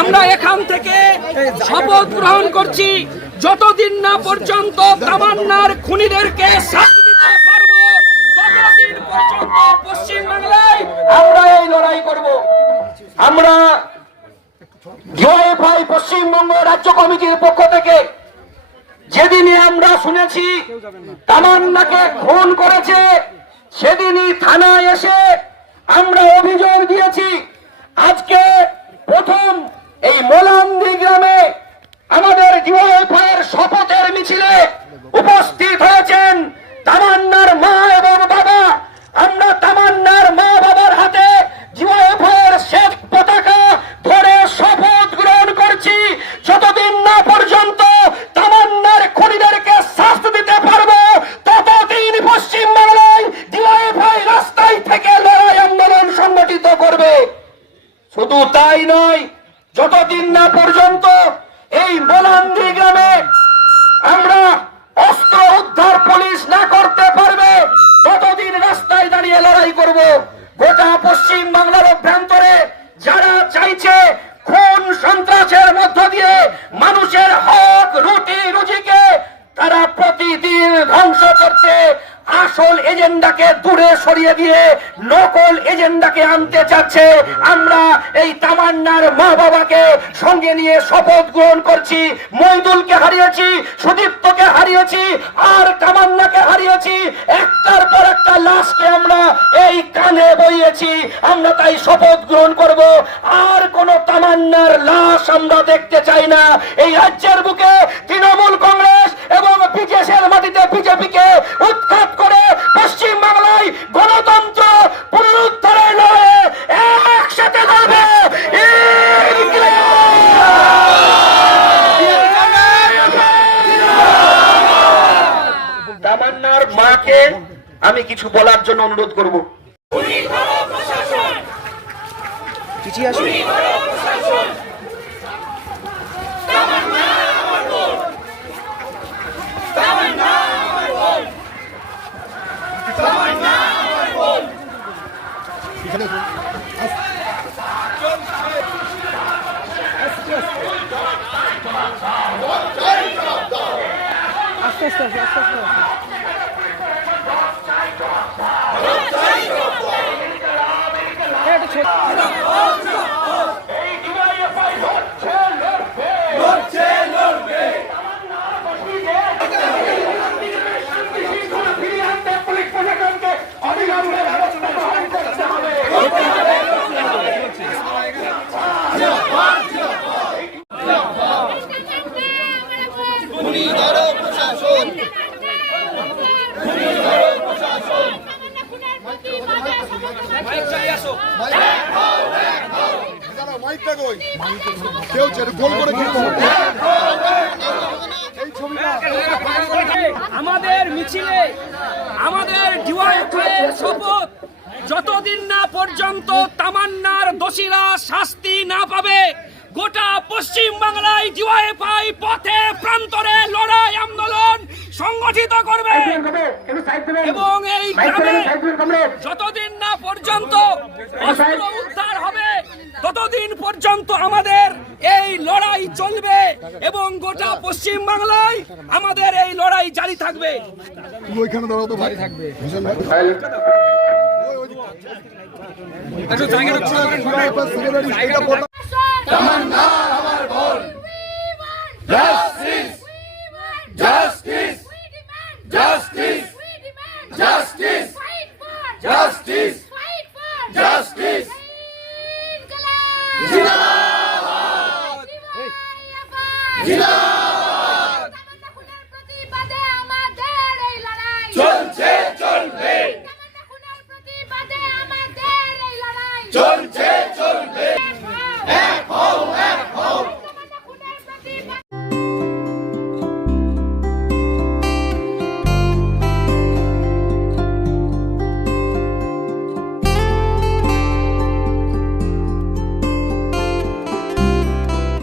আমরা এখান থেকে শপথ গ্রহণ করছি, যতদিন না পর্যন্ত তামান্নার খুনিদেরকে শাস্তি দিতে পারবো ততদিন পর্যন্ত পশ্চিমবাংলায় আমরা এই লড়াই করব। আমরা ডিওয়াইএফআই পশ্চিমবঙ্গ রাজ্য কমিটির পক্ষ থেকে যেদিনই আমরা শুনেছি তামান্নাকে খুন করেছে, সেদিনই থানায় এসে আমরা অভিযোগ দিয়েছি। আজকে প্রথম এই মোলান্দি গ্রামে আমাদের ডিওয়াইএফআই এর শপথের মিছিলে উপস্থিত হয়েছেন তামান্নার মা এবং বাবা। আমরা তামান্নার মা বাবার হাতে ডিওয়াইএফআই এর শ্বেত পতাকা ধরে শপথ গ্রহণ করছি, যতদিন না পর্যন্ত তামান্নার খুনিদেরকে শাস্তি দিতে পারবো ততদিন পশ্চিমবাংলায় ডিওয়াইএফআই রাস্তায় থেকে লড়াই আন্দোলন সংগঠিত করবে। শুধু তাই নয়, যতদিন না পর্যন্ত এই মোলান্দি গ্রামে আমরা অস্ত্র উদ্ধার পুলিশ না করতে পারবে ততদিন রাস্তায় দাঁড়িয়ে লড়াই করব। গোটা পশ্চিম বাংলার অভ্যন্তরে যারা চাইছে খুন সন্ত্রাসের মধ্য দিয়ে মানুষের হক রুটি রুজিকে তারা প্রতিদিন ধ্বংস করতে আসল এজেন্ডাকে দূরে সরিয়ে দিয়ে নকল এজেন্ডাকে আনতে চাচ্ছে, আমরা এই তামান্নার মা বাবাকে সঙ্গে নিয়ে শপথ গ্রহণ করছি। মইদুলকে হারিয়েছি, সুদীপ্তকে হারিয়েছি, আর তামান্নাকে হারিয়েছি। একটার পর একটা লাশকে আমরা এই কানে বইয়েছি। আমরা তাই শপথ গ্রহণ করব, আর কোন তামান্নার লাশ আমরা দেখতে চাই না। এই রাজ্যের বুকে তৃণমূল কংগ্রেস এবং বিজেপির মাটিতে বিজেপিকে উৎখাত করে পশ্চিম বাংলায় গণতন্ত্র পুনরুদ্ধারের লড়াইয়ে একসাথে লড়বে। তামান্নার মাকে আমি কিছু বলার জন্য অনুরোধ করব। আমাদের মিছিলে আমাদের ডিওয়াইএফআইয়ের শপথ, যতদিন না পর্যন্ত তামান্নার দোষীরা শাস্তি না পাবে গোটা পশ্চিম বাংলায় ডিওয়াইএফআই পথে প্রান্তরে লড়াই আন্দোলন সংগঠিত করবে। এবং এই গ্রামে যতদিন না পর্যন্ত অস্ত্র উদ্ধার হবে ততদিন পর্যন্ত আমাদের এই লড়াই চলবে এবং গোটা পশ্চিম বাংলায় আমাদের এই লড়াই জারি থাকবে। ওইখানে দাঁড়াও তো ভাই থাকবে তামান্না আমার বোন, justice justice justice justice justice justice জিন্দাবাদ জিন্দাবাদ।